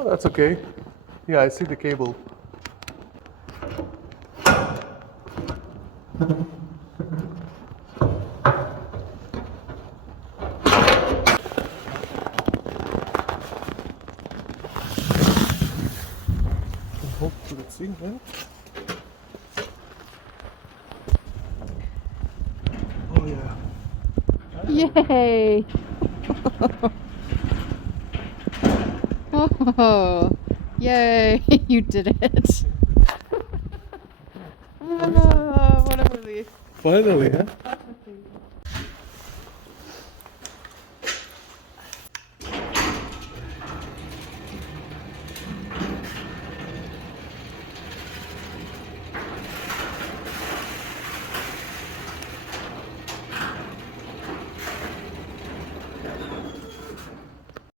Oh, that's okay. Yeah, I see the cable. Hope to the thing, yeah? Oh yeah. Yay! Oh, yay! You did it! Oh, what a relief. Finally, huh?